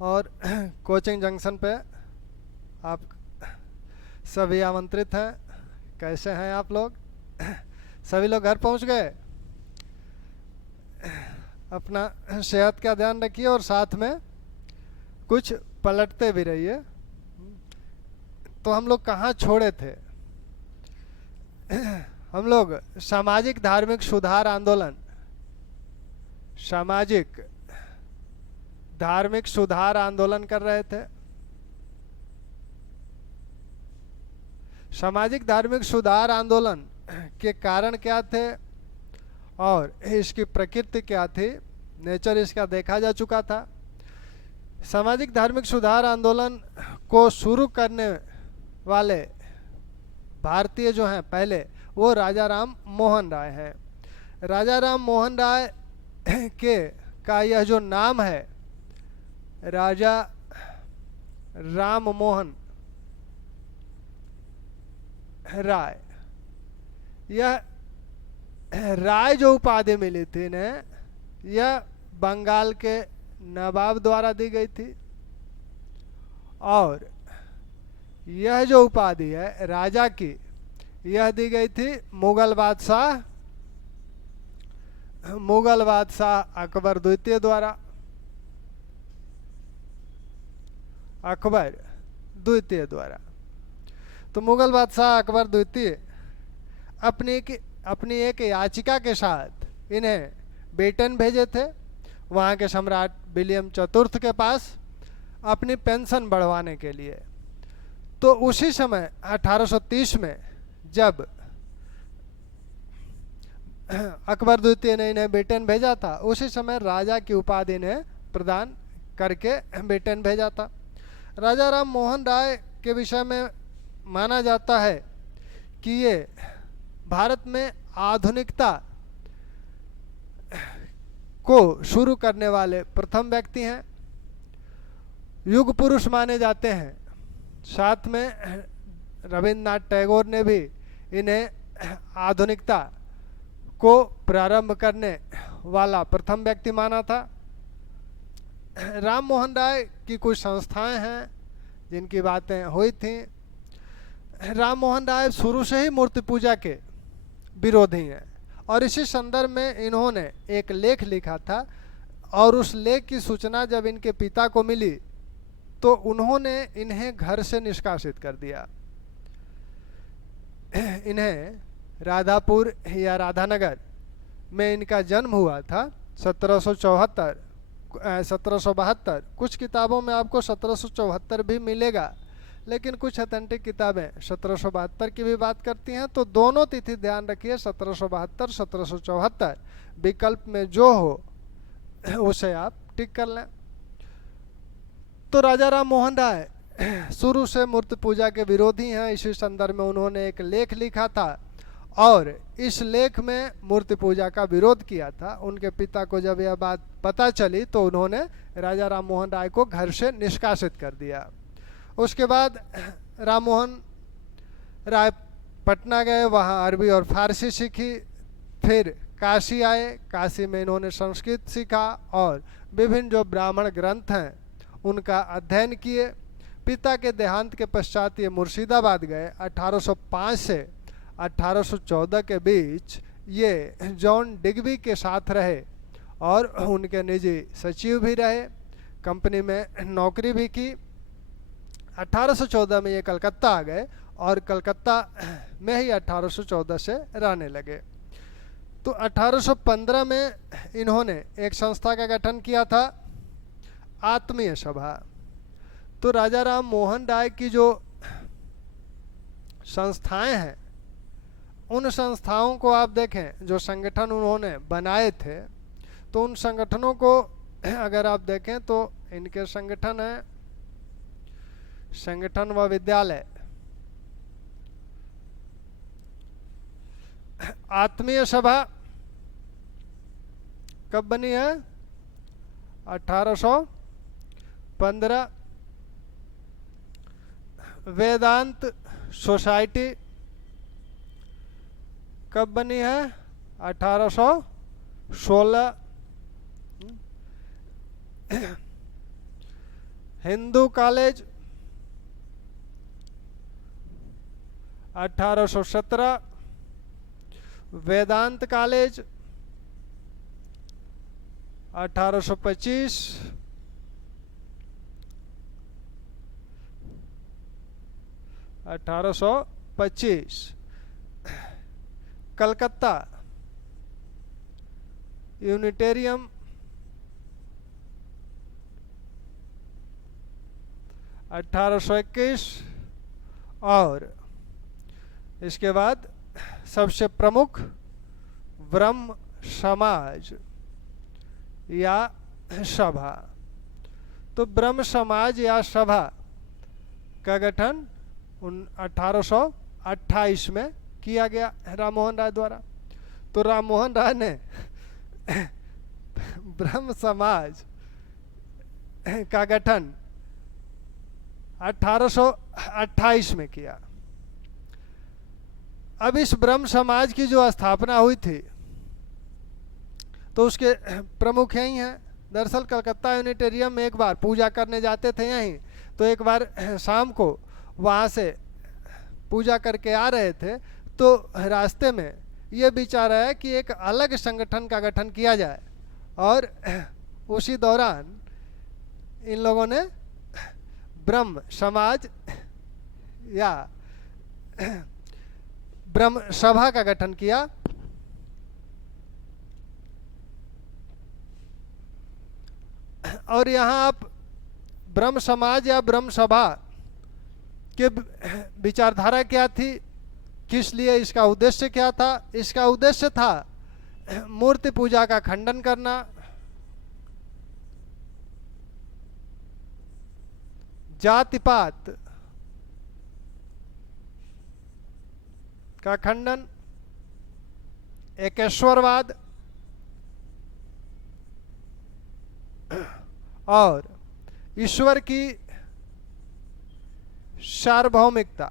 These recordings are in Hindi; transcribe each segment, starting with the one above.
और कोचिंग जंक्शन पे आप सभी आमंत्रित हैं। कैसे हैं आप लोग? सभी लोग घर पहुंच गए? अपना सेहत का ध्यान रखिए और साथ में कुछ पलटते भी रहिए। तो हम लोग कहाँ छोड़े थे? हम लोग सामाजिक धार्मिक सुधार आंदोलन, सामाजिक धार्मिक सुधार आंदोलन कर रहे थे। सामाजिक धार्मिक सुधार आंदोलन के कारण क्या थे और इसकी प्रकृति क्या थी, नेचर इसका देखा जा चुका था। सामाजिक धार्मिक सुधार आंदोलन को शुरू करने वाले भारतीय जो हैं पहले, वो राजा राम मोहन राय हैं। राजा राम मोहन राय के का यह जो नाम है, राजा राम मोहन राय, यह राय जो उपाधि मिली थी इन्हें, यह बंगाल के नवाब द्वारा दी गई थी। और यह जो उपाधि है राजा की, यह दी गई थी मुगल बादशाह अकबर द्वितीय द्वारा। अकबर द्वितीय द्वारा। तो मुगल बादशाह अकबर द्वितीय अपनी एक याचिका के साथ इन्हें ब्रिटेन भेजे थे, वहाँ के सम्राट विलियम चतुर्थ के पास अपनी पेंशन बढ़वाने के लिए। तो उसी समय 1830 में जब अकबर द्वितीय ने इन्हें ब्रिटेन भेजा था, उसी समय राजा की उपाधि इन्हें प्रदान करके ब्रिटेन भेजा था। राजा राम मोहन राय के विषय में माना जाता है कि ये भारत में आधुनिकता को शुरू करने वाले प्रथम व्यक्ति हैं, युग पुरुष माने जाते हैं। साथ में रविन्द्रनाथ टैगोर ने भी इन्हें आधुनिकता को प्रारंभ करने वाला प्रथम व्यक्ति माना था। राम मोहन राय की कुछ संस्थाएं हैं जिनकी बातें हुई थी। राम मोहन राय शुरू से ही मूर्ति पूजा के विरोधी हैं और इसी संदर्भ में इन्होंने एक लेख लिखा था, और उस लेख की सूचना जब इनके पिता को मिली तो उन्होंने इन्हें घर से निष्कासित कर दिया। इन्हें राधापुर या राधानगर में इनका जन्म हुआ था 1772। कुछ किताबों में आपको 1774 भी मिलेगा, लेकिन कुछ ऑथेंटिक किताबें 1772 की भी बात करती हैं। तो दोनों तिथि ध्यान रखिए, 1772 1774, विकल्प में जो हो उसे आप टिक कर लें। तो राजा राम मोहन राय शुरू से मूर्ति पूजा के विरोधी हैं। इसी संदर्भ में उन्होंने एक लेख लिखा था और इस लेख में मूर्ति पूजा का विरोध किया था। उनके पिता को जब यह बात पता चली तो उन्होंने राजा राम मोहन राय को घर से निष्कासित कर दिया। उसके बाद राम मोहन राय पटना गए, वहाँ अरबी और फारसी सीखी। फिर काशी आए, काशी में इन्होंने संस्कृत सीखा और विभिन्न जो ब्राह्मण ग्रंथ हैं उनका अध्ययन किए। पिता के देहांत के पश्चात ये मुर्शिदाबाद गए। 1805 से 1814 के बीच ये जॉन डिग्बी के साथ रहे और उनके निजी सचिव भी रहे, कंपनी में नौकरी भी की। 1814 में ये कलकत्ता आ गए और कलकत्ता में ही 1814 से रहने लगे। तो 1815 में इन्होंने एक संस्था का गठन किया था, आत्मीय सभा। तो राजा राम मोहन राय की जो संस्थाएं हैं, उन संस्थाओं को आप देखें, जो संगठन उन्होंने बनाए थे, तो उन संगठनों को अगर आप देखें तो इनके संगठन है संगठन व विद्यालय। आत्मीय सभा कब बनी है? 1815। वेदांत सोसाइटी कब बनी है? 1816। हिंदू कॉलेज 1817, वेदांत कॉलेज 1825, कलकत्ता यूनिटेरियम 1821, और इसके बाद सबसे प्रमुख ब्रह्म समाज या सभा। तो ब्रह्म समाज या सभा का गठन 1828 में किया गया राम मोहन राय द्वारा। तो राम मोहन राय ने ब्रह्म समाज का गठन 1828 में किया। अब इस ब्रह्म समाज की जो स्थापना हुई थी तो उसके प्रमुख यही हैं। दरअसल कलकत्ता यूनिटेरियम में एक बार पूजा करने जाते थे यहीं, तो एक बार शाम को वहाँ से पूजा करके आ रहे थे तो रास्ते में ये विचार आया कि एक अलग संगठन का गठन किया जाए, और उसी दौरान इन लोगों ने ब्रह्म समाज या ब्रह्म सभा का गठन किया। और यहाँ आप ब्रह्म समाज या ब्रह्म सभा के विचारधारा क्या थी, किस लिए, इसका उद्देश्य क्या था? इसका उद्देश्य था मूर्ति पूजा का खंडन करना, जातिपात का खंडन, एकेश्वरवाद और ईश्वर की सार्वभौमिकता।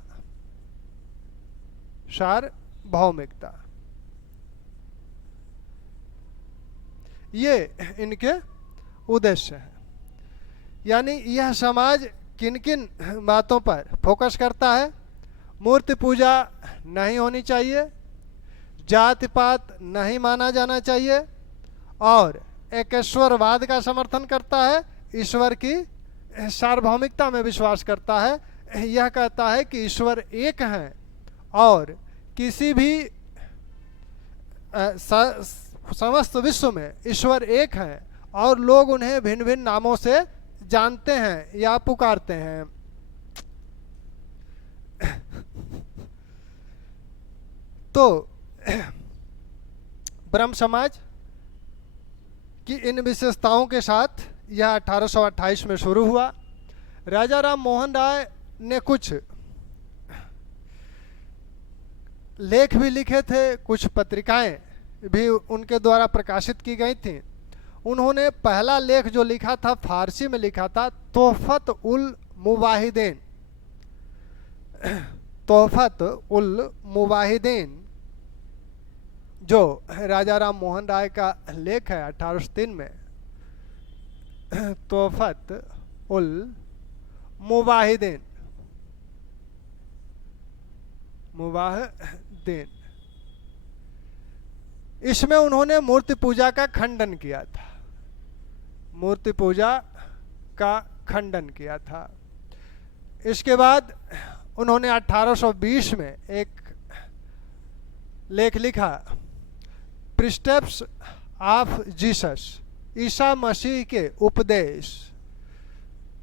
ये इनके उद्देश्य हैं। यानी यह समाज किन किन बातों पर फोकस करता है? मूर्ति पूजा नहीं होनी चाहिए, जाति पात नहीं माना जाना चाहिए, और एकेश्वरवाद का समर्थन करता है, ईश्वर की सार्वभौमिकता में विश्वास करता है। यह कहता है कि ईश्वर एक हैं और किसी भी समस्त विश्व में ईश्वर एक हैं और लोग उन्हें भिन्न भिन्न नामों से जानते हैं या पुकारते हैं। तो ब्रह्म समाज की इन विशेषताओं के साथ यह 1828 में शुरू हुआ। राजा राम मोहन राय ने कुछ लेख भी लिखे थे, कुछ पत्रिकाएं भी उनके द्वारा प्रकाशित की गई थी। उन्होंने पहला लेख जो लिखा था फारसी में लिखा था, तोहफत उल मुवाहिदीन। तोहफत उल मुवाहिदीन जो राजा राम मोहन राय का लेख है 1803 में, तोहफत उल मुवाहिदीन, इसमें उन्होंने मूर्ति पूजा का खंडन किया था। मूर्ति पूजा का खंडन किया था। इसके बाद उन्होंने 1820 में एक लेख लिखा, प्रिस्टेप्स ऑफ जीसस, ईसा मसीह के उपदेश।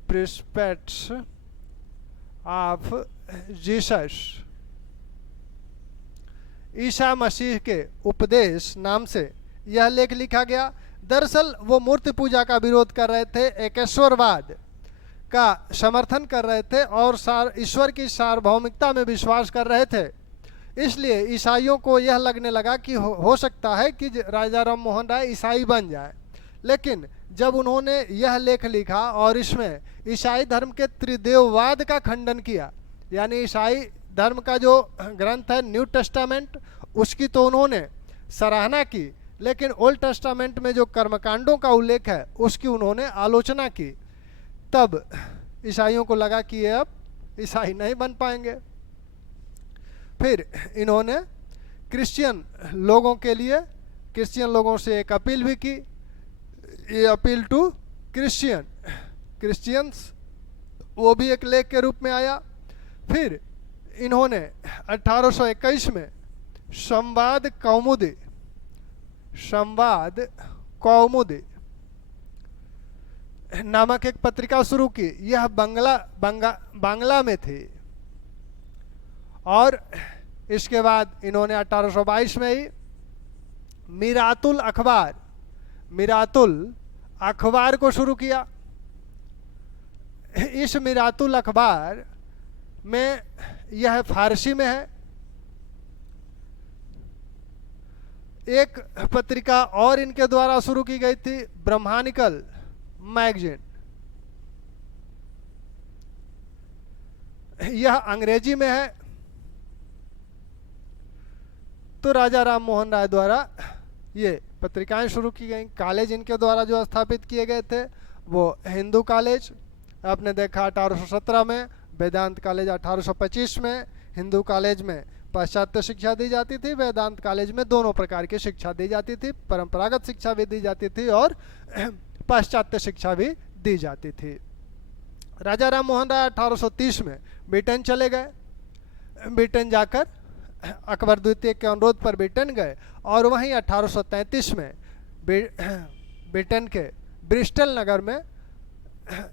प्रिस्पेक्ट्स ऑफ जीसस, ईसा मसीह के उपदेश नाम से यह लेख लिखा गया। दरअसल वो मूर्ति पूजा का विरोध कर रहे थे, एकेश्वरवाद का समर्थन कर रहे थे और ईश्वर की सार्वभौमिकता में विश्वास कर रहे थे। इसलिए ईसाइयों को यह लगने लगा कि हो सकता है कि राजा राम मोहन राय ईसाई बन जाए। लेकिन जब उन्होंने यह लेख लिखा और इसमें ईसाई धर्म के त्रिदेववाद का खंडन किया, यानी ईसाई धर्म का जो ग्रंथ है न्यू टेस्टामेंट, उसकी तो उन्होंने सराहना की, लेकिन ओल्ड टेस्टामेंट में जो कर्मकांडों का उल्लेख है उसकी उन्होंने आलोचना की। तब ईसाइयों को लगा कि ये अब ईसाई नहीं बन पाएंगे। फिर इन्होंने क्रिश्चियन लोगों के लिए, क्रिश्चियन लोगों से एक अपील भी की, ये अपील टू क्रिश्चियंस, वो भी एक लेख के रूप में आया। फिर इन्होंने 1821 में संवाद कौमुदी नामक एक पत्रिका शुरू की। यह बांग्ला में थी। और इसके बाद इन्होंने 1822 में ही मिरातुल अखबार को शुरू किया। इस मिरातुल अखबार में, यह फारसी में है। एक पत्रिका और इनके द्वारा शुरू की गई थी, ब्रह्मानिकल मैगजीन। यह अंग्रेजी में है। तो राजा राम मोहन राय द्वारा ये पत्रिकाएं शुरू की गई। कॉलेज इनके द्वारा जो स्थापित किए गए थे वो हिंदू कॉलेज आपने देखा 1817 में, वेदांत कॉलेज 1825 में। हिंदू कॉलेज में पाश्चात्य शिक्षा दी जाती थी, वेदांत कॉलेज में दोनों प्रकार की शिक्षा दी जाती थी, परंपरागत शिक्षा भी दी जाती थी और पाश्चात्य शिक्षा भी दी जाती थी। राजा राम मोहन राय 1830 में ब्रिटेन चले गए। ब्रिटेन जाकर अकबर द्वितीय के अनुरोध पर ब्रिटेन गए और वहीं 1833 में ब्रिटेन के ब्रिस्टल नगर में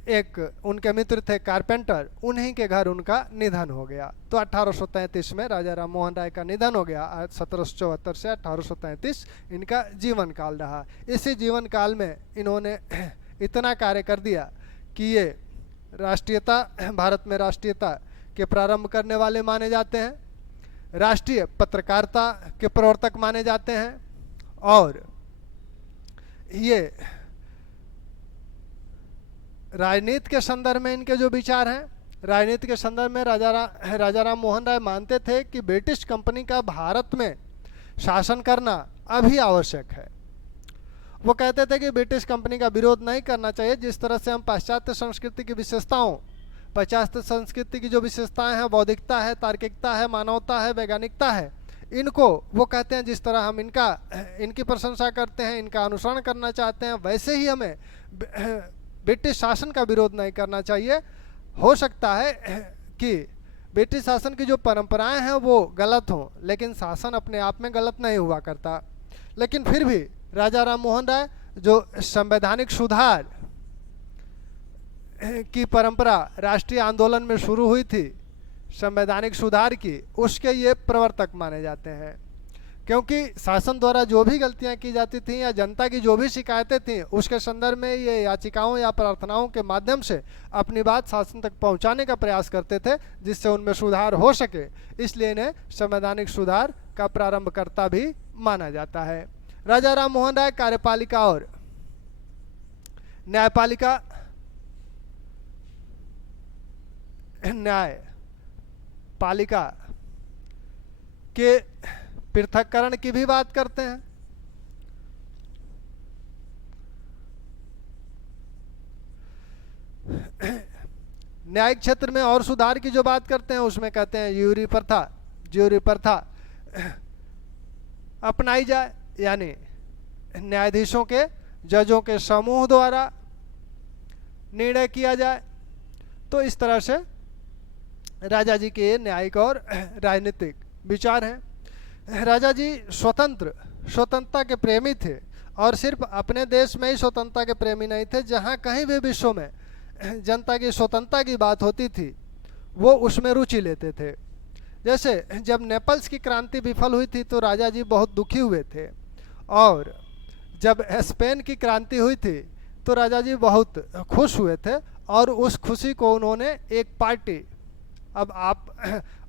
एक उनके मित्र थे कारपेंटर, उन्हीं के घर उनका निधन हो गया। तो 1833 में राजा राम मोहन राय का निधन हो गया। 1774 से 1833 इनका जीवन काल रहा। इसी जीवन काल में इन्होंने इतना कार्य कर दिया कि ये राष्ट्रीयता, भारत में राष्ट्रीयता के प्रारंभ करने वाले माने जाते हैं, राष्ट्रीय पत्रकारिता के प्रवर्तक माने जाते हैं। और ये राजनीति के संदर्भ में इनके जो विचार हैं, राजनीति के संदर्भ में राजा राम मोहन राय मानते थे कि ब्रिटिश कंपनी का भारत में शासन करना अभी आवश्यक है। वो कहते थे कि ब्रिटिश कंपनी का विरोध नहीं करना चाहिए। जिस तरह से हम पाश्चात्य संस्कृति की विशेषताओं, पाश्चात्य संस्कृति की जो विशेषताएं हैं, बौद्धिकता है, तार्किकता है, मानवता है, वैज्ञानिकता है, इनको वो कहते हैं जिस तरह हम इनकी प्रशंसा करते हैं, इनका अनुसरण करना चाहते हैं, वैसे ही हमें ब्रिटिश शासन का विरोध नहीं करना चाहिए। हो सकता है कि ब्रिटिश शासन की जो परंपराएं हैं वो गलत हों, लेकिन शासन अपने आप में गलत नहीं हुआ करता। लेकिन फिर भी राजा राम मोहन राय जो संवैधानिक सुधार की परंपरा राष्ट्रीय आंदोलन में शुरू हुई थी, संवैधानिक सुधार की, उसके ये प्रवर्तक माने जाते हैं। क्योंकि शासन द्वारा जो भी गलतियां की जाती थीं या जनता की जो भी शिकायतें थीं, उसके संदर्भ में ये याचिकाओं या प्रार्थनाओं के माध्यम से अपनी बात शासन तक पहुंचाने का प्रयास करते थे, जिससे उनमें सुधार हो सके। इसलिए इन्हें संवैधानिक सुधार का प्रारंभकर्ता भी माना जाता है। राजा राम मोहन राय कार्यपालिका और न्यायपालिका, न्यायपालिका के पृथक्करण की भी बात करते हैं। न्यायिक क्षेत्र में और सुधार की जो बात करते हैं उसमें कहते हैं ज्यूरी प्रथा अपनाई जाए, यानी न्यायाधीशों के, जजों के समूह द्वारा निर्णय किया जाए। तो इस तरह से राजा जी के न्यायिक और राजनीतिक विचार हैं। राजा जी स्वतंत्रता के प्रेमी थे और सिर्फ अपने देश में ही स्वतंत्रता के प्रेमी नहीं थे, जहाँ कहीं भी विश्व में जनता की स्वतंत्रता की बात होती थी वो उसमें रुचि लेते थे। जैसे जब नेपल्स की क्रांति विफल हुई थी तो राजा जी बहुत दुखी हुए थे, और जब स्पेन की क्रांति हुई थी तो राजा जी बहुत खुश हुए थे, और उस खुशी को उन्होंने एक पार्टी,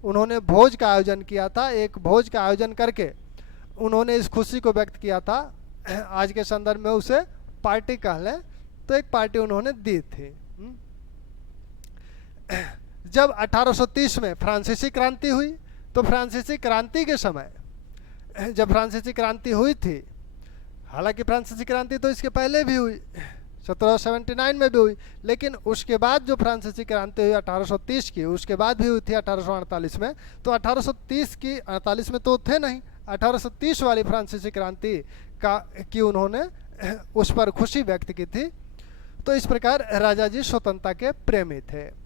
उन्होंने भोज का आयोजन किया था। एक भोज का आयोजन करके उन्होंने इस खुशी को व्यक्त किया था। आज के संदर्भ में उसे पार्टी कह लें, तो एक पार्टी उन्होंने दी थी। जब 1830 में फ्रांसीसी क्रांति हुई, तो फ्रांसीसी क्रांति के समय जब फ्रांसीसी क्रांति हुई थी, हालांकि फ्रांसीसी क्रांति तो इसके पहले भी हुई, 1779 में भी हुई। लेकिन उसके बाद जो फ्रांसीसी क्रांति हुई 1830 की, उसके बाद भी हुई थी 1848 में। तो 1830 की, 48 में तो थे नहीं, 1830 वाली फ्रांसीसी क्रांति का की उन्होंने उस पर खुशी व्यक्त की थी। तो इस प्रकार राजा जी स्वतंत्रता के प्रेमी थे।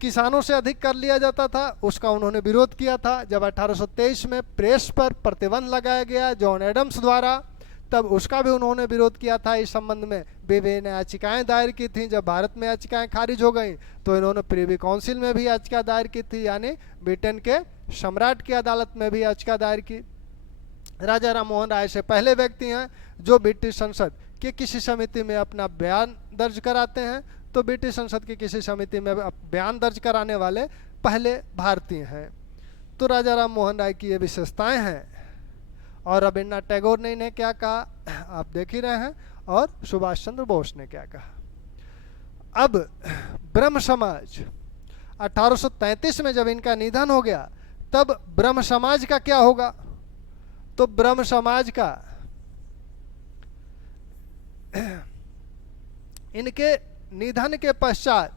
किसानों से अधिक कर लिया जाता था, उसका उन्होंने विरोध किया था। जब 1823 में प्रेस पर प्रतिबंध लगाया गया जॉन एडम्स द्वारा, तब उसका भी उन्होंने विरोध किया था। इस संबंध में विभिन्न याचिकाएं दायर की थी। जब भारत में याचिकाएं खारिज हो गई तो इन्होंने प्रिवी काउंसिल में भी याचिका दायर की थी, यानी ब्रिटेन के सम्राट की अदालत में भी याचिका दायर की। राजा राम मोहन राय से पहले व्यक्ति हैं जो ब्रिटिश संसद के किसी समिति में अपना बयान दर्ज कराते हैं। तो ब्रिटिश संसद की किसी समिति में बयान दर्ज कराने वाले पहले भारतीय हैं। तो राजा राम मोहन राय की ये विशेषताएं हैं। और रविन्द्रनाथ टैगोर ने इन्हें क्या कहा आप देख ही रहे हैं, और सुभाष चंद्र बोस ने क्या कहा। अब ब्रह्म समाज 1833 में जब इनका निधन हो गया, तब ब्रह्म समाज का क्या होगा। तो ब्रह्म समाज का इनके निधन के पश्चात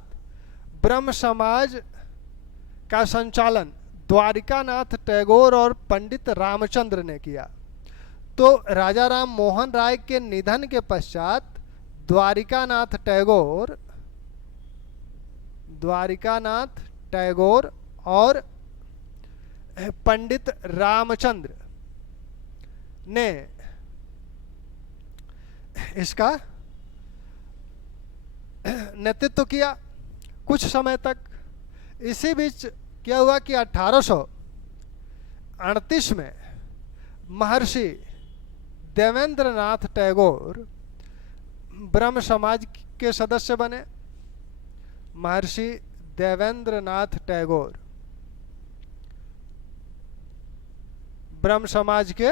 ब्रह्म समाज का संचालन द्वारिकानाथ टैगोर और पंडित रामचंद्र ने किया। तो राजा राम मोहन राय के निधन के पश्चात द्वारिकानाथ टैगोर और पंडित रामचंद्र ने इसका नेतृत्व किया कुछ समय तक। इसी बीच क्या हुआ कि 1838 में महर्षि देवेंद्रनाथ टैगोर ब्रह्म समाज के सदस्य बने। महर्षि देवेंद्रनाथ टैगोर ब्रह्म समाज के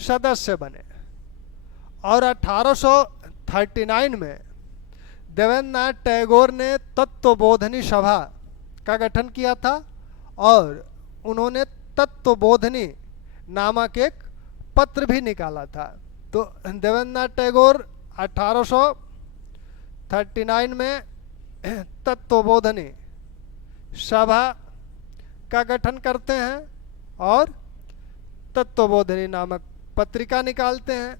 सदस्य बने। और 1839 में देवेंद्रनाथ टैगोर ने तत्वबोधनी सभा का गठन किया था और उन्होंने तत्वबोधनी नामक एक पत्र भी निकाला था। तो देवेंद्रनाथ टैगोर 1839 में तत्वबोधनी सभा का गठन करते हैं और तत्वबोधनी नामक पत्रिका निकालते हैं।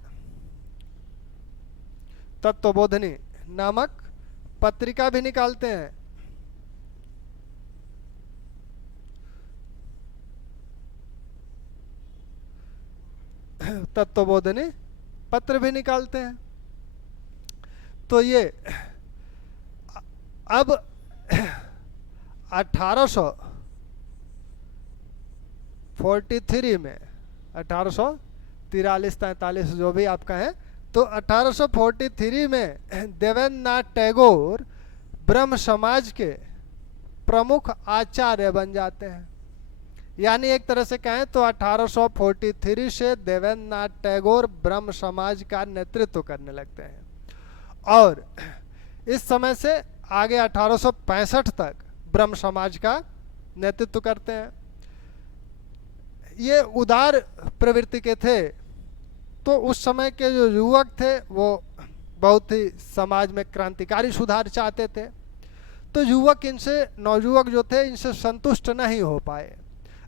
तत्वबोधनी नामक पत्रिका भी निकालते हैं। तत्वबोधनी पत्र भी निकालते हैं। तो ये अब 1843 में 1843-43 जो भी आपका है, तो 1843 में देवेंद्रनाथ टैगोर ब्रह्म समाज के प्रमुख आचार्य बन जाते हैं। यानी एक तरह से कहें तो 1843 से देवेंद्रनाथ टैगोर ब्रह्म समाज का नेतृत्व करने लगते हैं। और इस समय से आगे 1865 तक ब्रह्म समाज का नेतृत्व करते हैं। ये उदार प्रवृत्ति के थे। तो उस समय के जो युवक थे वो बहुत ही समाज में क्रांतिकारी सुधार चाहते थे। तो युवक इनसे, नवयुवक जो थे, इनसे संतुष्ट नहीं हो पाए।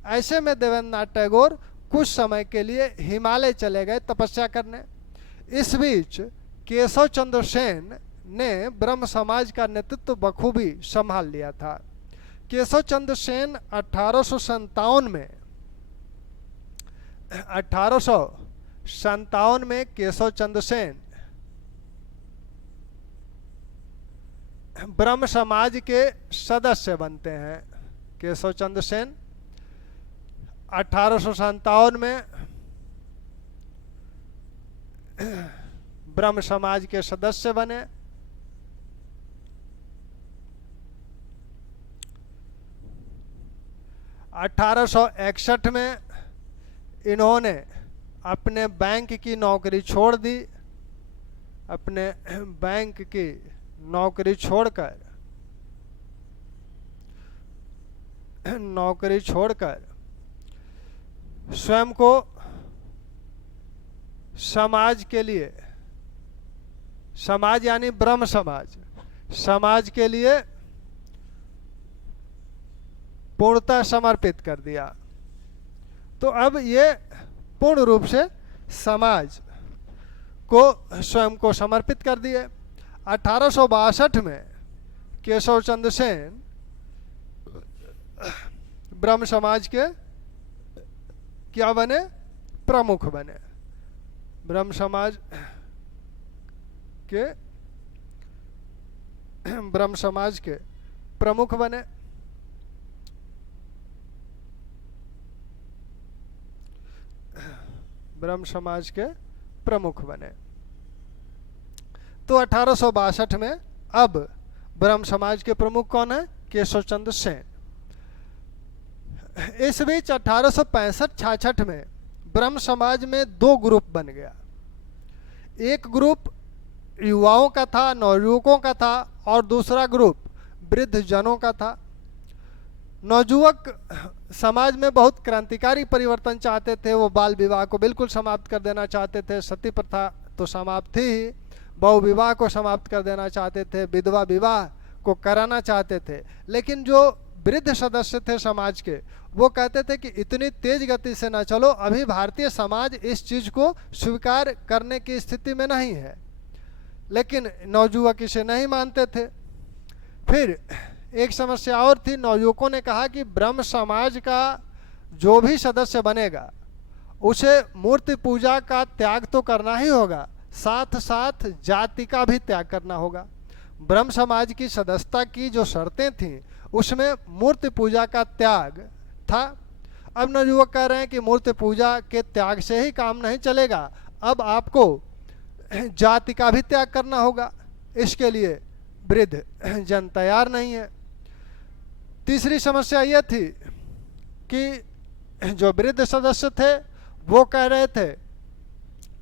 ऐसे में देवेंद्रनाथ टैगोर कुछ समय के लिए हिमालय चले गए तपस्या करने। इस बीच केशव चंद्र सेन ने ब्रह्म समाज का नेतृत्व बखूबी संभाल लिया था। केशव चंद्र सेन 1857 में केशव चंद्र सेन ब्रह्म समाज के सदस्य बनते हैं। केशव चंद्र सेन 1857 में ब्रह्म समाज के सदस्य बने। अठारह सौ 61 में इन्होंने अपने बैंक की नौकरी छोड़ दी। अपने बैंक की नौकरी छोड़कर स्वयं को समाज के लिए, समाज यानी ब्रह्म समाज, समाज के लिए पूर्णतः समर्पित कर दिया। तो अब ये पूर्ण रूप से समाज को स्वयं को समर्पित कर दिए। 1862 में केशव चंद्र सेन ब्रह्म समाज के क्या बने? प्रमुख बने। ब्रह्म समाज के ब्रह्म समाज के प्रमुख बने। ब्रह्म समाज के प्रमुख बने। तो 1862 में अब ब्रह्म समाज के प्रमुख कौन है? केशव चंद्र सेन। इस बीच 1865-66 में ब्रह्म समाज में दो ग्रुप बन गया। एक ग्रुप युवाओं का था, नवयुवकों का था, और दूसरा ग्रुप वृद्ध जनों का था। नवयुवक समाज में बहुत क्रांतिकारी परिवर्तन चाहते थे। वो बाल विवाह को बिल्कुल समाप्त कर देना चाहते थे। सती प्रथा तो समाप्त थी ही, बहु विवाह को समाप्त कर देना चाहते थे, विधवा विवाह को कराना चाहते थे। लेकिन जो वृद्ध सदस्य थे समाज के, वो कहते थे कि इतनी तेज गति से न चलो, अभी भारतीय समाज इस चीज को स्वीकार करने की स्थिति में नहीं है। लेकिन नवयुवक इसे नहीं मानते थे। फिर एक समस्या और थी। नवयुवकों ने कहा कि ब्रह्म समाज का जो भी सदस्य बनेगा उसे मूर्ति पूजा का त्याग तो करना ही होगा, साथ साथ जाति का भी त्याग करना होगा। ब्रह्म समाज की सदस्यता की जो शर्तें थीं उसमें मूर्ति पूजा का त्याग था। अब नवयुवक कह रहे हैं कि मूर्ति पूजा के त्याग से ही काम नहीं चलेगा, अब आपको जाति का भी त्याग करना होगा। इसके लिए वृद्ध जन तैयार नहीं है। तीसरी समस्या यह थी कि जो वृद्ध सदस्य थे वो कह रहे थे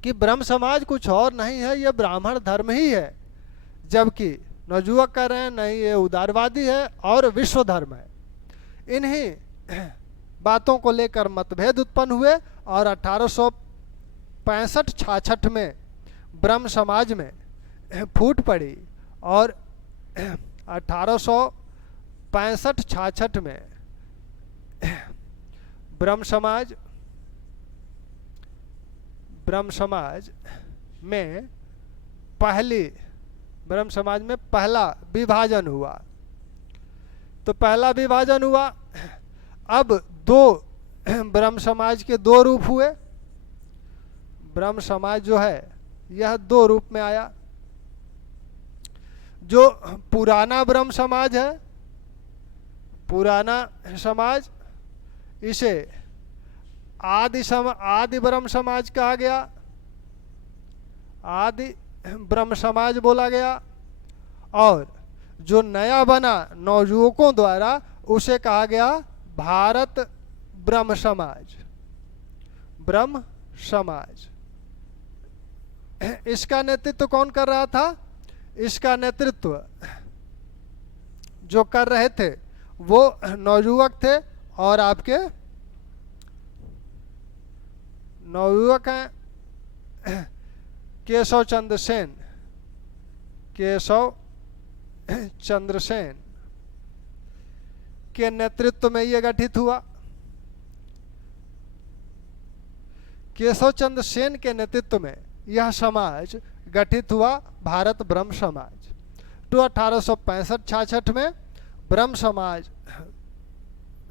कि ब्रह्म समाज कुछ और नहीं है, यह ब्राह्मण धर्म ही है। जबकि नवयुवक कह रहे हैं नहीं, ये उदारवादी है और विश्व धर्म है। इन्हीं बातों को लेकर मतभेद उत्पन्न हुए और 1865-66 में ब्रह्म समाज में फूट पड़ी। और 1865-66 में ब्रह्म समाज में पहला विभाजन हुआ। तो पहला विभाजन हुआ। अब दो ब्रह्म समाज के दो रूप हुए। ब्रह्म समाज जो है यह दो रूप में आया। जो पुराना ब्रह्म समाज है, पुराना समाज, इसे आदि ब्रह्म समाज कहा गया, आदि ब्रह्म समाज बोला गया। और जो नया बना नवयुवकों द्वारा उसे कहा गया भारत ब्रह्म समाज। ब्रह्म समाज, इसका नेतृत्व कौन कर रहा था? इसका नेतृत्व जो कर रहे थे वो नवयुवक थे। और आपके नवयुवक हैं केशव चंद्र सेन। केशव चंद्र सेन के नेतृत्व में यह गठित हुआ। केशव चंद्र सेन के नेतृत्व में यह समाज गठित हुआ, भारत ब्रह्म समाज। तो 1865-66 में ब्रह्म समाज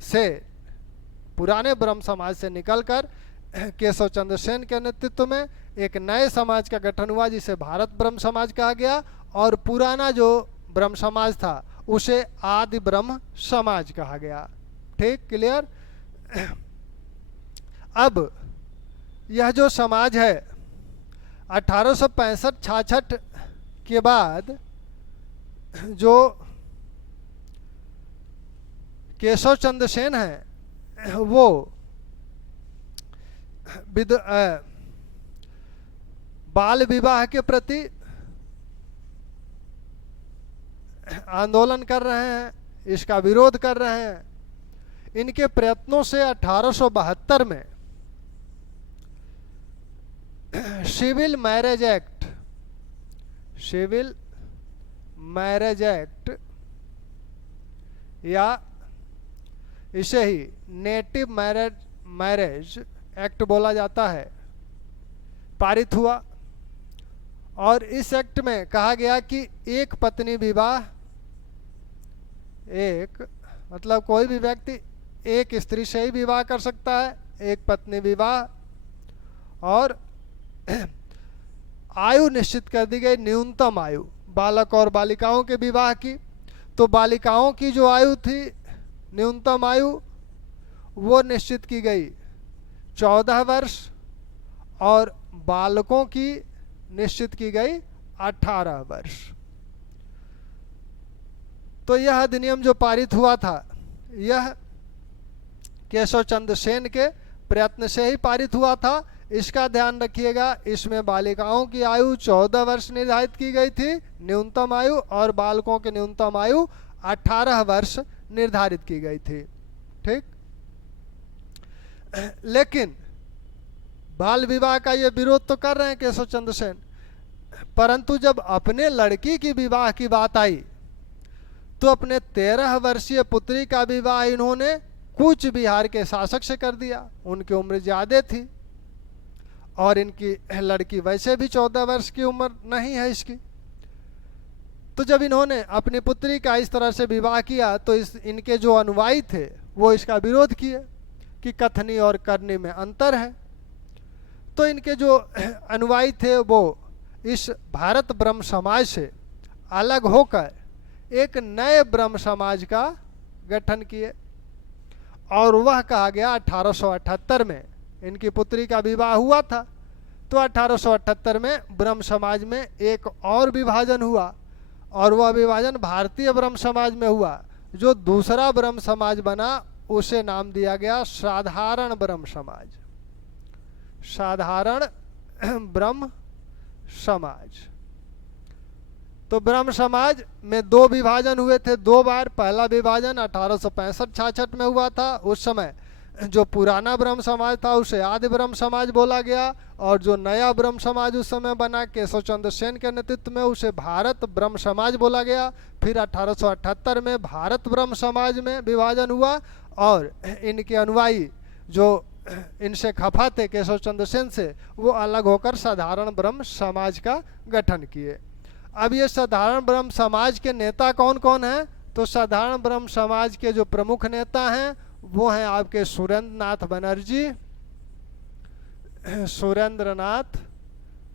से, पुराने ब्रह्म समाज से निकलकर केशव चंद्र सेन के नेतृत्व में एक नए समाज का गठन हुआ जिसे भारत ब्रह्म समाज कहा गया। और पुराना जो ब्रह्म समाज था उसे आदि ब्रह्म समाज कहा गया। ठीक, क्लियर? अब यह जो समाज है 1865-66 के बाद जो केशव चंद्र सेन है वो बाल विवाह के प्रति आंदोलन कर रहे हैं, इसका विरोध कर रहे हैं। इनके प्रयत्नों से 1872 में civil marriage act, civil marriage act या इसे ही नेटिव मैरिज एक्ट बोला जाता है, पारित हुआ। और इस एक्ट में कहा गया कि एक पत्नी विवाह, एक मतलब कोई भी व्यक्ति एक स्त्री से ही विवाह कर सकता है, एक पत्नी विवाह। और आयु निश्चित कर दी गई, न्यूनतम आयु बालक और बालिकाओं के विवाह की। तो बालिकाओं की जो आयु थी, न्यूनतम आयु, वो निश्चित की गई 14 वर्ष और बालकों की निश्चित की गई 18 वर्ष। तो यह अधिनियम जो पारित हुआ था, यह केशव चंद्र सेन के प्रयत्न से ही पारित हुआ था। इसका ध्यान रखिएगा, इसमें बालिकाओं की आयु 14 वर्ष निर्धारित की गई थी न्यूनतम आयु, और बालकों की न्यूनतम आयु 18 वर्ष निर्धारित की गई थी। ठीक। लेकिन बाल विवाह का ये विरोध तो कर रहे हैं केशव चंद्र सेन, परंतु जब अपने लड़की की विवाह की बात आई तो अपने 13 वर्षीय पुत्री का विवाह इन्होंने कूच बिहार के शासक से कर दिया। उनकी उम्र ज्यादा थी और इनकी लड़की वैसे भी 14 वर्ष की उम्र नहीं है इसकी। तो जब इन्होंने अपनी पुत्री का इस तरह से विवाह किया तो इनके जो अनुयायी थे वो इसका विरोध किए कि कथनी और करनी में अंतर है। तो इनके जो अनुयायी थे वो इस भारत ब्रह्म समाज से अलग होकर एक नए ब्रह्म समाज का गठन किए, और वह कहा गया 1878 में इनकी पुत्री का विवाह हुआ था। तो 1878 में ब्रह्म समाज में एक और विभाजन हुआ, और वह विभाजन भारतीय ब्रह्म समाज में हुआ। जो दूसरा ब्रह्म समाज बना उसे नाम दिया गया साधारण ब्रह्म समाज, साधारण ब्रह्म समाज। तो ब्रह्म समाज में दो विभाजन हुए थे, दो बार। पहला विभाजन 1865-66 में हुआ था। उस समय जो पुराना ब्रह्म समाज था उसे आदि ब्रह्म समाज बोला गया, और जो नया ब्रह्म समाज उस समय बना केशव चंद्र सेन के नेतृत्व में उसे भारत ब्रह्म समाज बोला गया। फिर 1878 में भारत ब्रह्म समाज में विभाजन हुआ, और इनके अनुयायी जो इनसे खफा थे केशव चंद्र सेन से, वो अलग होकर साधारण ब्रह्म समाज का गठन किए। अब ये साधारण ब्रह्म समाज के नेता कौन कौन हैं? तो साधारण ब्रह्म समाज के जो प्रमुख नेता हैं वो हैं आपके सुरेंद्र नाथ बनर्जी, सुरेंद्रनाथ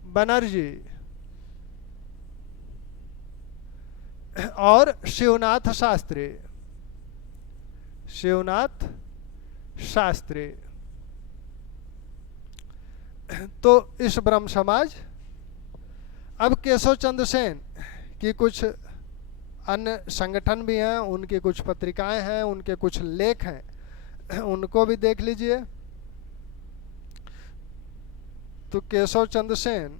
बनर्जी और शिवनाथ शास्त्री, शिवनाथ शास्त्री। तो इस ब्रह्म समाज, अब केशव चंद्र सेन की कुछ अन्य संगठन भी हैं, उनकी कुछ पत्रिकाएं हैं, उनके कुछ लेख हैं, उनको भी देख लीजिए। तो केशव चंद्र सेन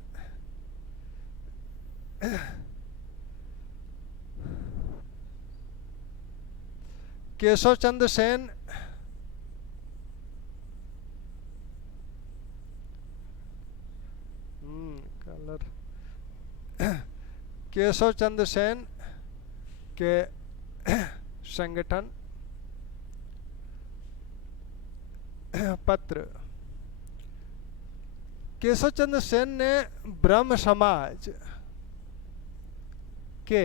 केशव चंद्र सेन कलर केशव चंद्र सेन के संगठन पत्र। केशव चंद्र सेन ने ब्रह्म समाज के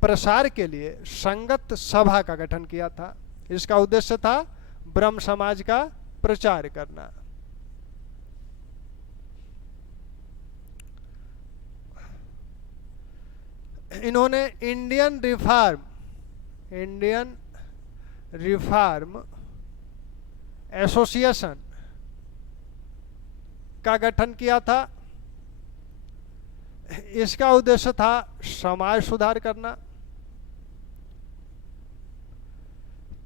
प्रसार के लिए संगत सभा का गठन किया था। इसका उद्देश्य था ब्रह्म समाज का प्रचार करना। इन्होंने इंडियन रिफॉर्म एसोसिएशन का गठन किया था। इसका उद्देश्य था समाज सुधार करना।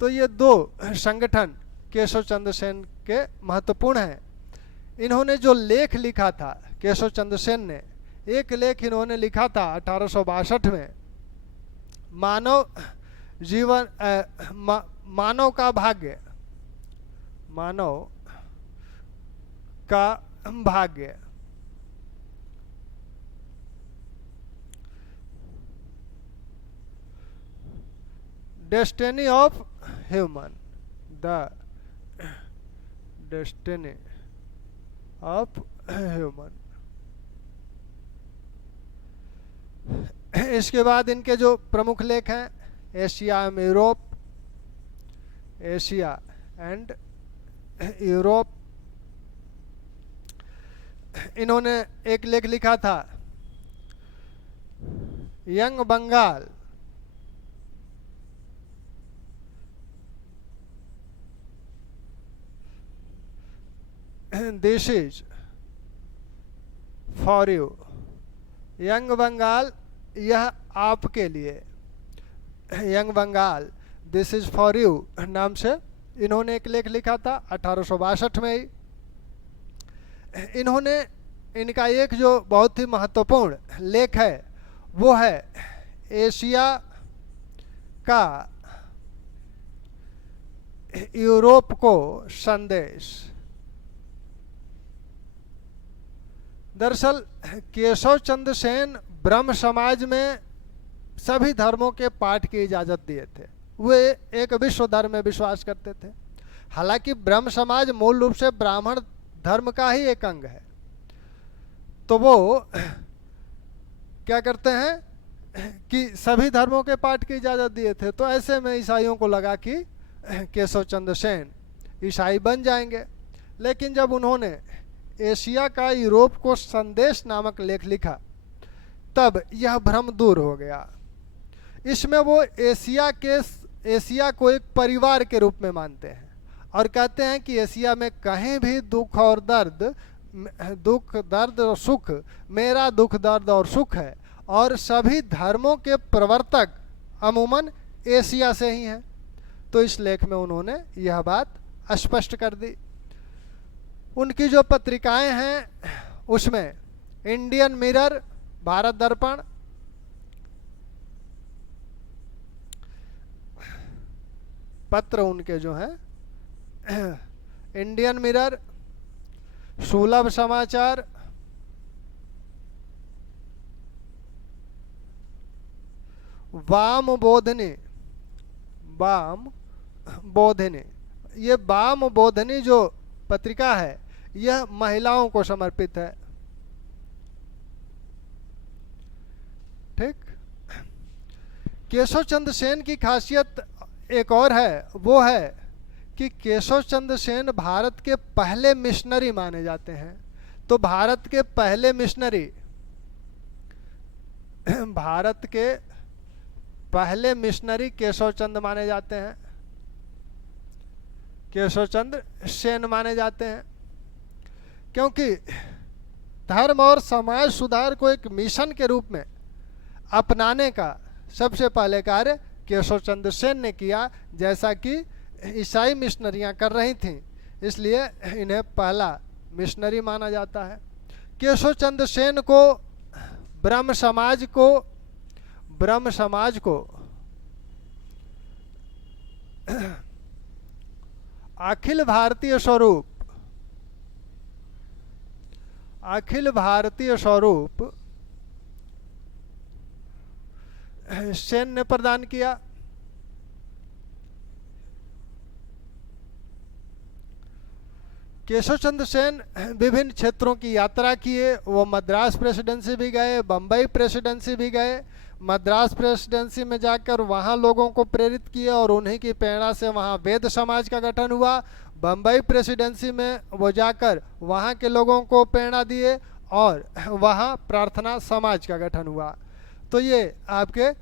तो ये दो संगठन केशव चंद्र सेन के महत्वपूर्ण हैं। इन्होंने जो लेख लिखा था केशव चंद्र सेन ने, एक लेख इन्होंने लिखा था 1862 में, मानव जीवन मानव का भाग्य, मानव का भाग्य। Destiny of human, the destiny of human. इसके बाद इनके जो प्रमुख लेख हैं, Asia and Europe, Asia and Europe. इन्होंने एक लेख लिखा था, young Bengal, this is for you. Young Bengal, यह आपके लिए। Young Bengal, this is for you नाम से इन्होंने एक लेख लिखा था 1862 में ही। इन्होंने, इनका एक जो बहुत ही महत्वपूर्ण लेख है वो है एशिया का यूरोप को संदेश। दरअसल केशव चंद्र सेन ब्रह्म समाज में सभी धर्मों के पाठ की इजाज़त दिए थे। वे एक विश्व धर्म में विश्वास करते थे। हालांकि ब्रह्म समाज मूल रूप से ब्राह्मण धर्म का ही एक अंग है, तो वो क्या करते हैं कि सभी धर्मों के पाठ की इजाज़त दिए थे। तो ऐसे में ईसाइयों को लगा कि केशव चंद्र सेन ईसाई बन जाएंगे। लेकिन जब उन्होंने एशिया का यूरोप को संदेश नामक लेख लिखा, तब यह भ्रम दूर हो गया। इसमें वो एशिया को एक परिवार के रूप में मानते हैं और कहते हैं कि एशिया में कहीं भी दुख और दर्द, दुख दर्द और सुख, मेरा दुख दर्द और सुख है, और सभी धर्मों के प्रवर्तक अमूमन एशिया से ही हैं। तो इस लेख में उन्होंने यह बात स्पष्ट कर दी। उनकी जो पत्रिकाएं हैं उसमें इंडियन मिरर, भारत दर्पण, पत्र उनके जो हैं, इंडियन मिरर, सुलभ समाचार, वाम बोधनी, वाम बोधनी, ये वाम बोधनी जो पत्रिका है यह महिलाओं को समर्पित है। ठीक। केशव चंद्र सेन की खासियत एक और है, वो है कि केशव चंद्र सेन भारत के पहले मिशनरी माने जाते हैं। तो भारत के पहले मिशनरी, भारत के पहले मिशनरी केशव चंद्र माने जाते हैं, केशव चंद्र सेन माने जाते हैं। क्योंकि धर्म और समाज सुधार को एक मिशन के रूप में अपनाने का सबसे पहले कार्य केशव चंद्र सेन ने किया, जैसा कि ईसाई मिशनरियां कर रही थीं, इसलिए इन्हें पहला मिशनरी माना जाता है। केशव चंद्र सेन को ब्रह्म समाज को अखिल भारतीय स्वरूप सेन ने प्रदान किया। केशव चंद्र सेन विभिन्न क्षेत्रों की यात्रा किए। वो मद्रास प्रेसिडेंसी भी गए, बम्बई प्रेसिडेंसी भी गए। मद्रास प्रेसिडेंसी में जाकर वहाँ लोगों को प्रेरित किए और उन्हीं की प्रेरणा से वहाँ वेद समाज का गठन हुआ। बम्बई प्रेसिडेंसी में वो जाकर वहाँ के लोगों को प्रेरणा दिए और वहाँ प्रार्थना समाज का गठन हुआ। तो ये आपके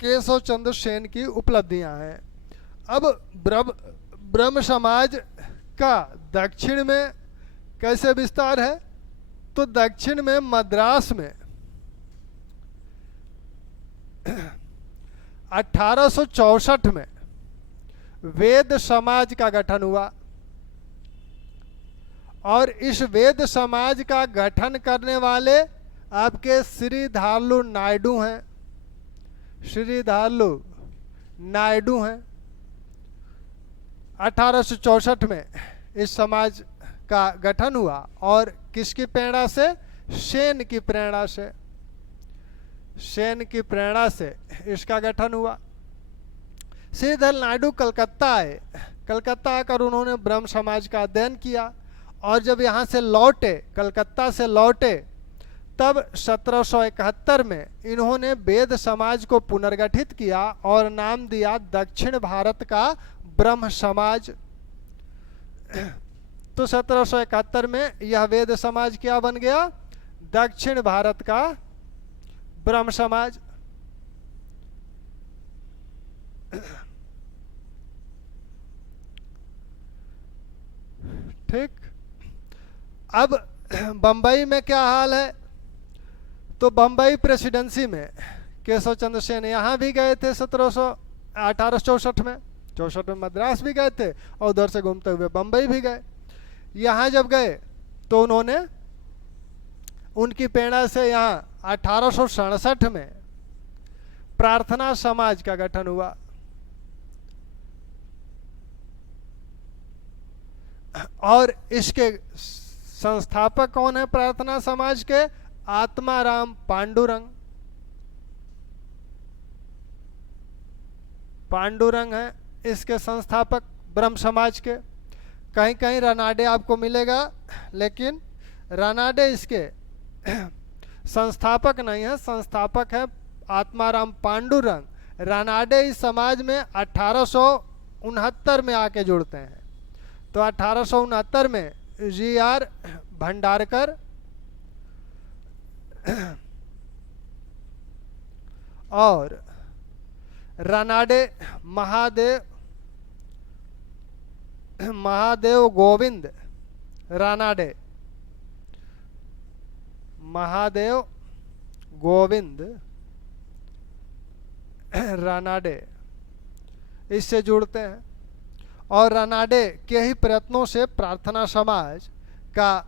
केशव चंद्र सेन की उपलब्धियाँ हैं। अब ब्रह्म समाज का दक्षिण में कैसे विस्तार है, तो दक्षिण में मद्रास में 1864 में वेद समाज का गठन हुआ और इस वेद समाज का गठन करने वाले आपके श्रीधारलू नायडू हैं, श्रीधारलू नायडू हैं। 1864 में इस समाज का गठन हुआ। और किसकी प्रेरणा से? सेन की प्रेरणा से। सेन की प्रेरणा से इसका गठन हुआ। श्रीधर नायडू कलकत्ता आए। कलकत्ता आकर उन्होंने ब्रह्म समाज का अध्ययन किया और जब यहाँ से लौटे, कलकत्ता से लौटे, तब 1771 में इन्होंने वेद समाज को पुनर्गठित किया और नाम दिया दक्षिण भारत का ब्रह्म समाज। तो 1771 में यह वेद समाज क्या बन गया? दक्षिण भारत का ब्रह्म समाज। ठीक। अब बंबई में क्या हाल है? तो बंबई प्रेसिडेंसी में केशव चंद्र सेन यहाँ भी गए थे 1864 में। 64 में मद्रास भी गए थे और उधर से घूमते हुए बंबई भी गए। यहाँ जब गए तो उन्होंने, उनकी प्रेरणा से यहाँ 1867 में प्रार्थना समाज का गठन हुआ। और इसके संस्थापक कौन है प्रार्थना समाज के? आत्माराम पांडुरंग। पांडुरंग है इसके संस्थापक ब्रह्म समाज के। कहीं कहीं रानाडे आपको मिलेगा, लेकिन रानाडे इसके संस्थापक नहीं है। संस्थापक है आत्माराम पांडुरंग। रानाडे इस समाज में 1869 में आके जुड़ते हैं। तो 1869 में जी.आर. भंडारकर और रानाडे महादेव गोविंद रानाडे, महादेव गोविंद रानाडे इससे जुड़ते हैं। और रानाडे के ही प्रयत्नों से प्रार्थना समाज का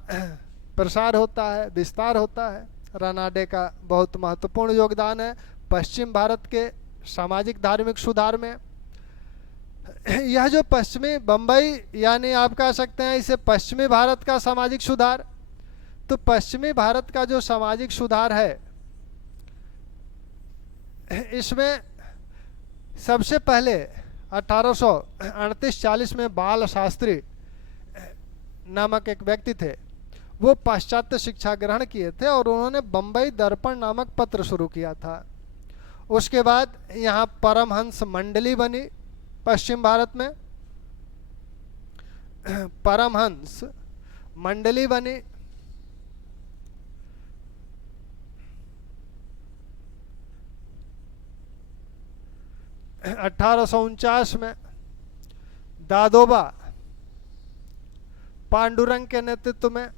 प्रसार होता है, विस्तार होता है। रानाडे का बहुत महत्वपूर्ण योगदान है पश्चिम भारत के सामाजिक धार्मिक सुधार में। यह जो पश्चिमी बंबई, यानी आप कह सकते हैं इसे पश्चिमी भारत का सामाजिक सुधार। तो पश्चिमी भारत का जो सामाजिक सुधार है, इसमें सबसे पहले 1838-40 में बाल शास्त्री नामक एक व्यक्ति थे। वो पाश्चात्य शिक्षा ग्रहण किए थे और उन्होंने बंबई दर्पण नामक पत्र शुरू किया था। उसके बाद यहाँ परमहंस मंडली बनी पश्चिम भारत में। परमहंस मंडली बनी। में 1849 में दादोबा पांडुरंग के नेतृत्व में।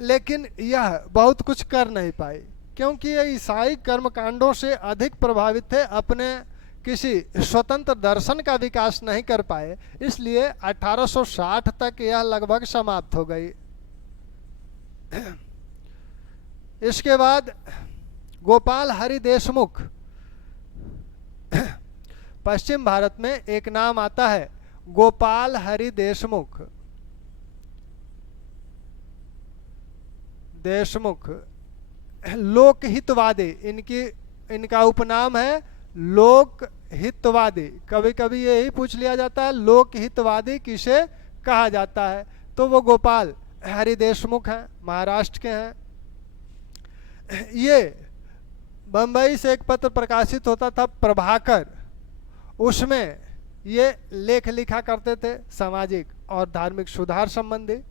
लेकिन यह बहुत कुछ कर नहीं पाई, क्योंकि ये ईसाई कर्मकांडों से अधिक प्रभावित थे, अपने किसी स्वतंत्र दर्शन का विकास नहीं कर पाए। इसलिए 1860 तक यह लगभग समाप्त हो गई। इसके बाद गोपाल हरि देशमुख, पश्चिम भारत में एक नाम आता है गोपाल हरि देशमुख। लोकहितवादी इनका उपनाम है, लोकहितवादी। कभी कभी यही पूछ लिया जाता है लोकहितवादी किसे कहा जाता है, तो वो गोपाल हरि देशमुख हैं, महाराष्ट्र के हैं। ये बंबई से एक पत्र प्रकाशित होता था प्रभाकर, उसमें ये लेख लिखा करते थे सामाजिक और धार्मिक सुधार संबंधी।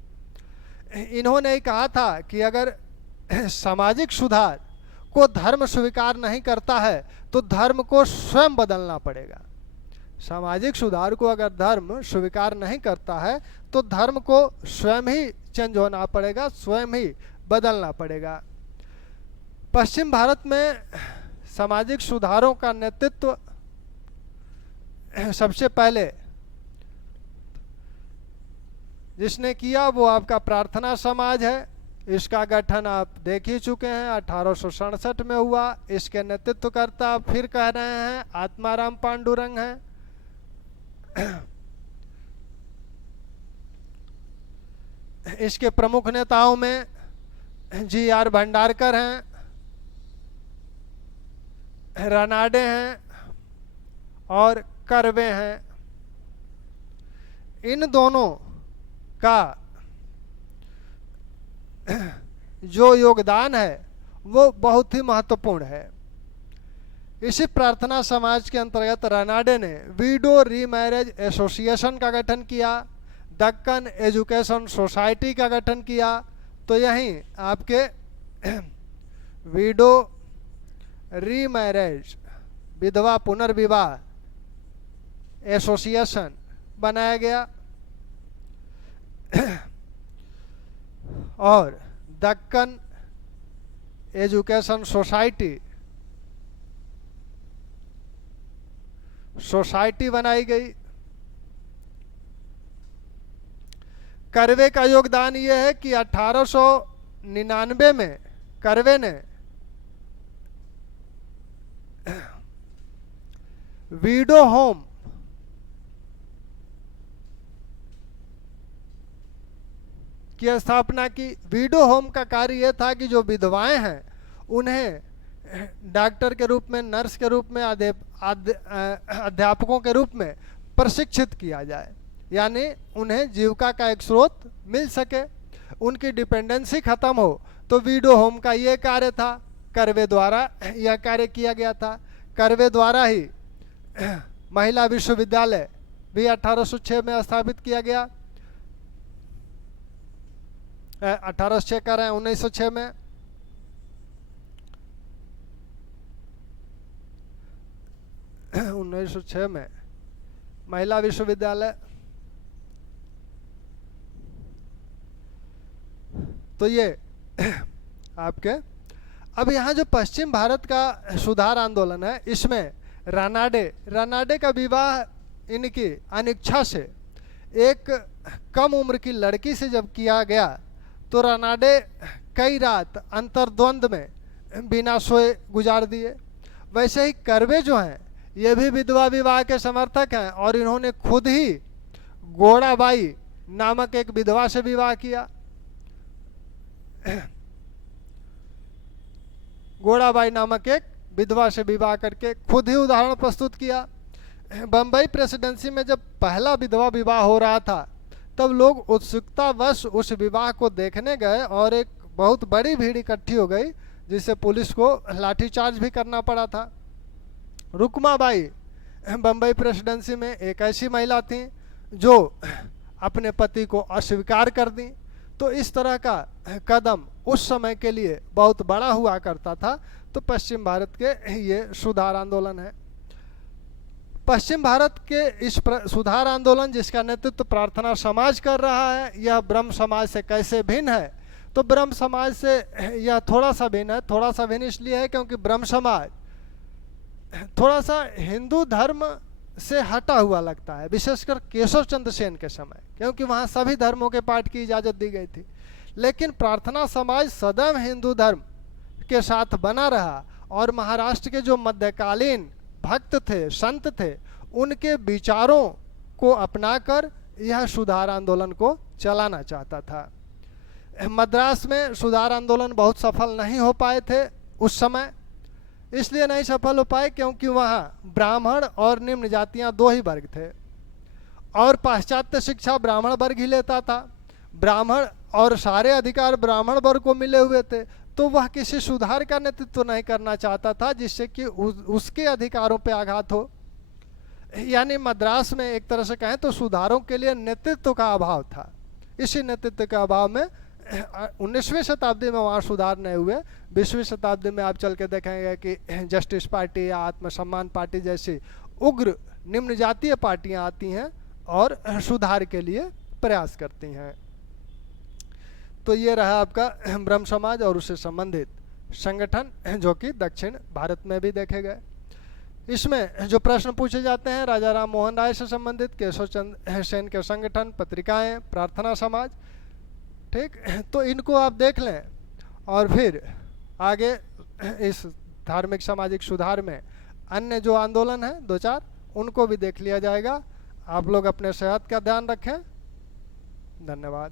इन्होंने कहा था कि अगर सामाजिक सुधार को धर्म स्वीकार नहीं करता है तो धर्म को स्वयं बदलना पड़ेगा। सामाजिक सुधार को अगर धर्म स्वीकार नहीं करता है तो धर्म को स्वयं ही चेंज होना पड़ेगा, स्वयं ही बदलना पड़ेगा। पश्चिम भारत में सामाजिक सुधारों का नेतृत्व सबसे पहले जिसने किया वो आपका प्रार्थना समाज है। इसका गठन आप देख ही चुके हैं, 1867 में हुआ। इसके नेतृत्वकर्ता फिर कह रहे हैं आत्माराम पांडुरंग हैं। इसके प्रमुख नेताओं में जी.आर. भंडारकर हैं, रानाडे हैं और कर्वे हैं। इन दोनों का जो योगदान है वो बहुत ही महत्वपूर्ण है। इसी प्रार्थना समाज के अंतर्गत रानाडे ने विडो रीमैरेज एसोसिएशन का गठन किया, दक्कन एजुकेशन सोसाइटी का गठन किया। तो यहीं आपके विडो रीमैरेज विधवा पुनर्विवाह एसोसिएशन बनाया गया और दक्कन एजुकेशन सोसाइटी बनाई गई। कर्वे का योगदान यह है कि 1899 में कर्वे ने वीडो होम की स्थापना की। वीडो होम का कार्य यह था कि जो विधवाएं हैं उन्हें डॉक्टर के रूप में, नर्स के रूप में, अध्यापकों के रूप में प्रशिक्षित किया जाए, यानी उन्हें जीविका का एक स्रोत मिल सके, उनकी डिपेंडेंसी खत्म हो। तो वीडो होम का ये कार्य था, कर्वे द्वारा यह कार्य किया गया था। कर्वे द्वारा ही महिला विश्वविद्यालय भी 1806 में स्थापित किया गया। 1806 कर रहे हैं, 1906 में 1906 में महिला विश्वविद्यालय। तो ये आपके अब यहाँ जो पश्चिम भारत का सुधार आंदोलन है, इसमें रानाडे का विवाह इनकी अनिच्छा से एक कम उम्र की लड़की से जब किया गया तो रानाडे कई रात अंतर्द्वंद में बिना सोए गुजार दिए। वैसे ही कर्वे जो हैं ये भी विधवा विवाह के समर्थक हैं और इन्होंने खुद ही गोड़ाबाई नामक एक विधवा से विवाह किया। गोड़ाबाई नामक एक विधवा से विवाह करके खुद ही उदाहरण प्रस्तुत किया। बम्बई प्रेसिडेंसी में जब पहला विधवा विवाह हो रहा था तब लोग उत्सुकतावश उस विवाह को देखने गए और एक बहुत बड़ी भीड़ इकट्ठी हो गई, जिससे पुलिस को लाठीचार्ज भी करना पड़ा था। रुकमाबाई बम्बई प्रेसिडेंसी में एक ऐसी महिला थी जो अपने पति को अस्वीकार कर दी। तो इस तरह का कदम उस समय के लिए बहुत बड़ा हुआ करता था। तो पश्चिम भारत के ये सुधार आंदोलन है। पश्चिम भारत के इस सुधार आंदोलन जिसका नेतृत्व प्रार्थना समाज कर रहा है, यह ब्रह्म समाज से कैसे भिन्न है? तो ब्रह्म समाज से यह थोड़ा सा भिन्न है। थोड़ा सा भिन्न इसलिए है क्योंकि ब्रह्म समाज थोड़ा सा हिंदू धर्म से हटा हुआ लगता है, विशेषकर केशव चंद्र सेन के समय, क्योंकि वहाँ सभी धर्मों के पाठ की इजाज़त दी गई थी। लेकिन प्रार्थना समाज सदैव हिंदू धर्म के साथ बना रहा और महाराष्ट्र के जो मध्यकालीन भक्त थे, संत थे, उनके विचारों को अपनाकर यह सुधार आंदोलन को चलाना चाहता था। मद्रास में सुधार आंदोलन बहुत सफल नहीं हो पाए थे उस समय। इसलिए नहीं सफल हो पाए क्योंकि वहाँ ब्राह्मण और निम्न जातियाँ दो ही वर्ग थे और पाश्चात्य शिक्षा ब्राह्मण वर्ग ही लेता था। ब्राह्मण और सारे अधिकार ब्राह्मण वर्ग को मिले हुए थे, तो वह किसी सुधार का नेतृत्व नहीं करना चाहता था जिससे कि उसके अधिकारों पर आघात हो। यानी मद्रास में एक तरह से कहें तो सुधारों के लिए नेतृत्व का अभाव था। इसी नेतृत्व के अभाव में 19वीं शताब्दी में वहाँ सुधार नहीं हुए। 20वीं शताब्दी में आप चल के देखेंगे कि जस्टिस पार्टी या आत्मसम्मान पार्टी जैसी उग्र निम्न जातीय पार्टियाँ आती हैं और सुधार के लिए प्रयास करती हैं। तो ये रहा आपका ब्रह्म समाज और उससे संबंधित संगठन जो कि दक्षिण भारत में भी देखे गए। इसमें जो प्रश्न पूछे जाते हैं राजा राम मोहन राय से संबंधित, केशव चंद्र सेन के संगठन, पत्रिकाएं, प्रार्थना समाज, ठीक, तो इनको आप देख लें और फिर आगे इस धार्मिक सामाजिक सुधार में अन्य जो आंदोलन है 2-4 उनको भी देख लिया जाएगा। आप लोग अपने सेहत का ध्यान रखें। धन्यवाद।